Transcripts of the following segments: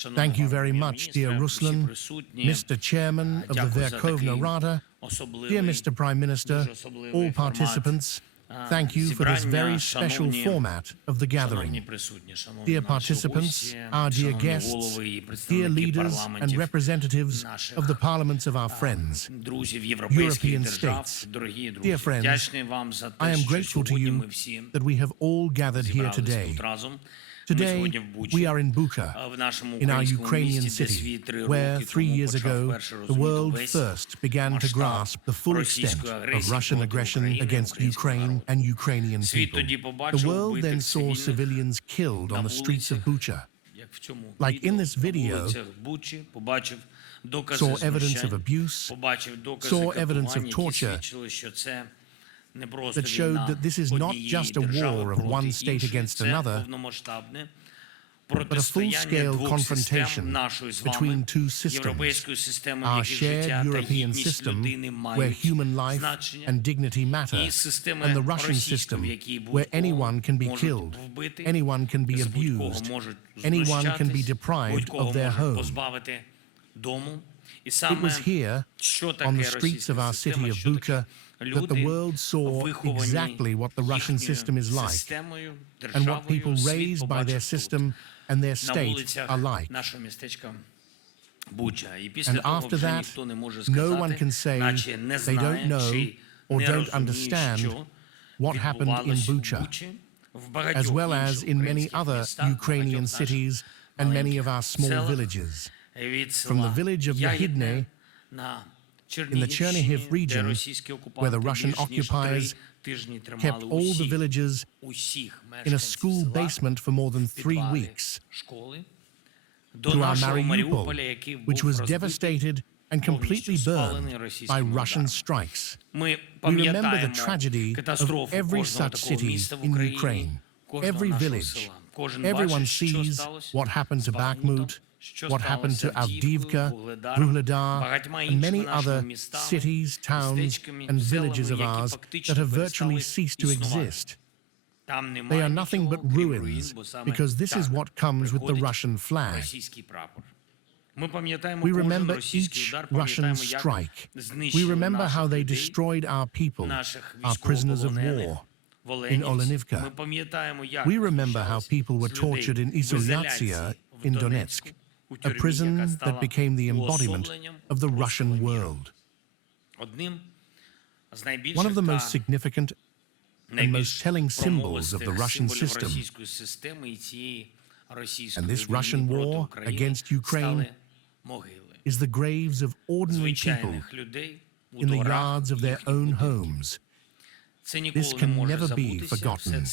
Thank you very much, dear Ruslan, Mr. Chairman of the Verkhovna Rada, dear Mr. Prime Minister, all participants, thank you for this very special format of the gathering. Dear participants, our dear guests, dear leaders and representatives of the parliaments of our friends, European states, dear friends, I am grateful to you that we have all gathered here today. Today, we are in Bucha, in our Ukrainian city, where 3 years ago, the world first began to grasp the full extent of Russian aggression against Ukraine and Ukrainian people. The world then saw civilians killed on the streets of Bucha. Like in this video, saw evidence of abuse, saw evidence of torture, that showed that this is not just a war of one state against another, but a full-scale confrontation between two systems, our shared European system, where human life and dignity matter, and the Russian system, where anyone can be killed, anyone can be abused, anyone can be deprived of their home. It was here, on the streets of our city of Bucha, that the world saw exactly what the Russian system is like, and what people raised by their system and their state are like. And after that, no one can say they don't know or don't understand what happened in Bucha, as well as in many other Ukrainian cities and many of our small villages. From the village of Yahidne, in the Chernihiv region, where the Russian occupiers kept all the villagers in a school basement for more than 3 weeks, to our Mariupol, which was devastated and completely burned by Russian strikes. We remember the tragedy of every such city in Ukraine, every village. Everyone sees what happened to Bakhmut, what happened to Avdiivka, Vuhledar, and many other cities, towns, and villages of ours that have virtually ceased to exist. They are nothing but ruins, because this is what comes with the Russian flag. We remember each Russian strike. We remember how they destroyed our people, our prisoners of war, in Olenivka. We remember how people were tortured in Izolyatsia in Donetsk, a prison that became the embodiment of the Russian world. One of the most significant and most telling symbols of the Russian system and this Russian war against Ukraine is the graves of ordinary people in the yards of their own homes. This can never be forgotten.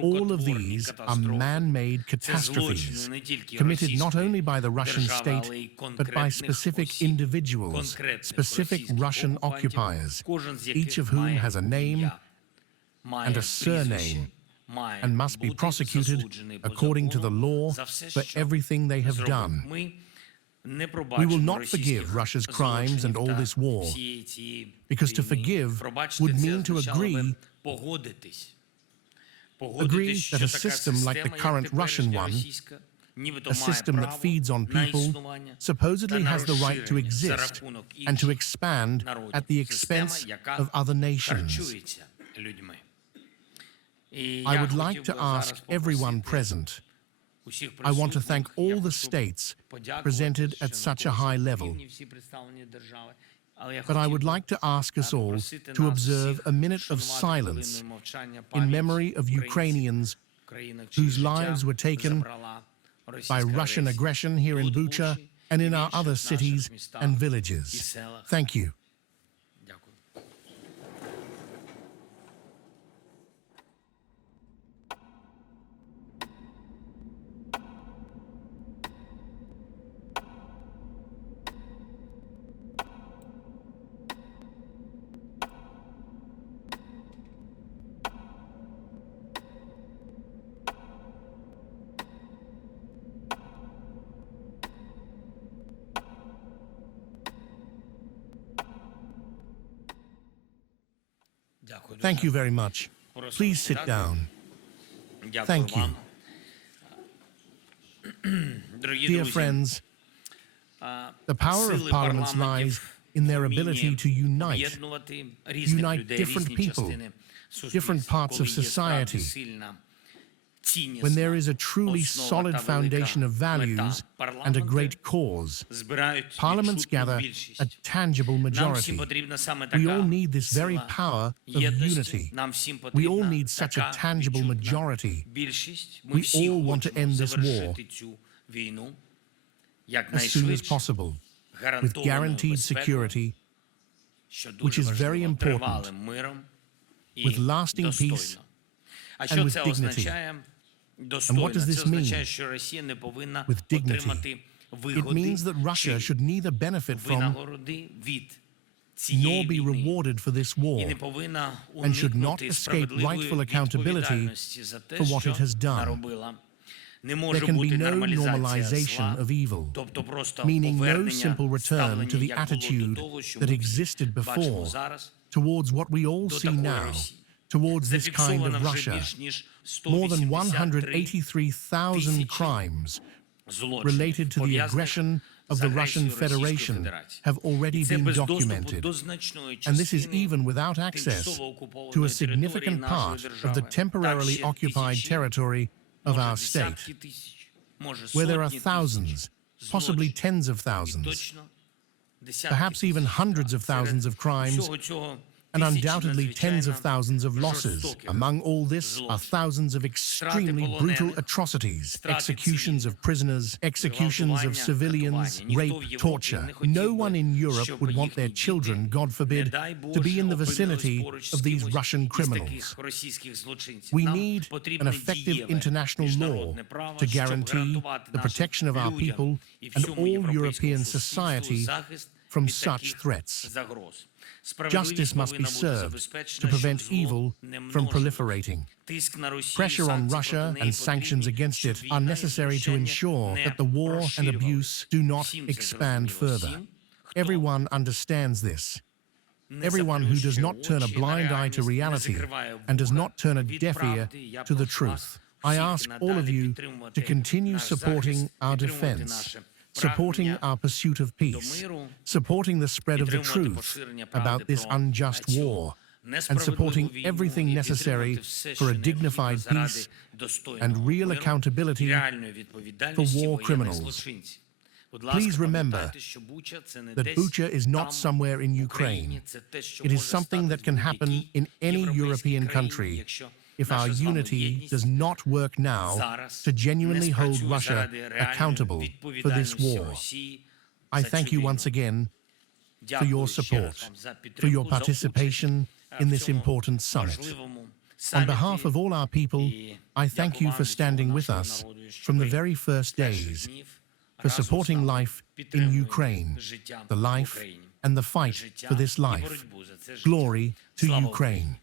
All of these are man-made catastrophes committed not only by the Russian state, but by specific individuals, specific Russian occupiers, each of whom has a name and a surname and must be prosecuted according to the law for everything they have done. We will not forgive Russia's crimes and all this war, because to forgive would mean to agree that a system like the current Russian one, a system that feeds on people, supposedly has the right to exist and to expand at the expense of other nations. I would like to ask everyone present, I want to thank all the states presented at such a high level, but I would like to ask us all to observe a minute of silence in memory of Ukrainians whose lives were taken by Russian aggression here in Bucha and in our other cities and villages. Thank you. Thank you very much. Please sit down. Thank you. Dear friends, the power of parliaments lies in their ability to unite different people, different parts of society. When there is a truly solid foundation of values and a great cause, parliaments gather a tangible majority. We all need this very power of unity. We all need such a tangible majority. We all want to end this war as soon as possible, with guaranteed security, which is very important, with lasting peace and with dignity. And what does this mean? With dignity. It means that Russia should neither benefit from nor be rewarded for this war, and should not escape rightful accountability for what it has done. There can be no normalization of evil, meaning no simple return to the attitude that existed before towards what we all see now, towards this kind of Russia. More than 183,000 crimes related to the aggression of the Russian Federation have already been documented, and this is even without access to a significant part of the temporarily occupied territory of our state, where there are thousands, possibly tens of thousands, perhaps even hundreds of thousands of crimes, and undoubtedly tens of thousands of losses. Among all this are thousands of extremely brutal atrocities, executions of prisoners, executions of civilians, rape, torture. No one in Europe would want their children, God forbid, to be in the vicinity of these Russian criminals. We need an effective international law to guarantee the protection of our people and all European society from such threats. Justice must be served to prevent evil from proliferating. Pressure on Russia and sanctions against it are necessary to ensure that the war and abuse do not expand further. Everyone understands this. Everyone who does not turn a blind eye to reality and does not turn a deaf ear to the truth. I ask all of you to continue supporting our defense, supporting our pursuit of peace, supporting the spread of the truth about this unjust war, and supporting everything necessary for a dignified peace and real accountability for war criminals. Please remember that Bucha is not somewhere in Ukraine. It is something that can happen in any European country if our unity does not work now to genuinely hold Russia accountable for this war. I thank you once again for your support, for your participation in this important summit. On behalf of all our people, I thank you for standing with us from the very first days, for supporting life in Ukraine, the life and the fight for this life. Glory to Ukraine.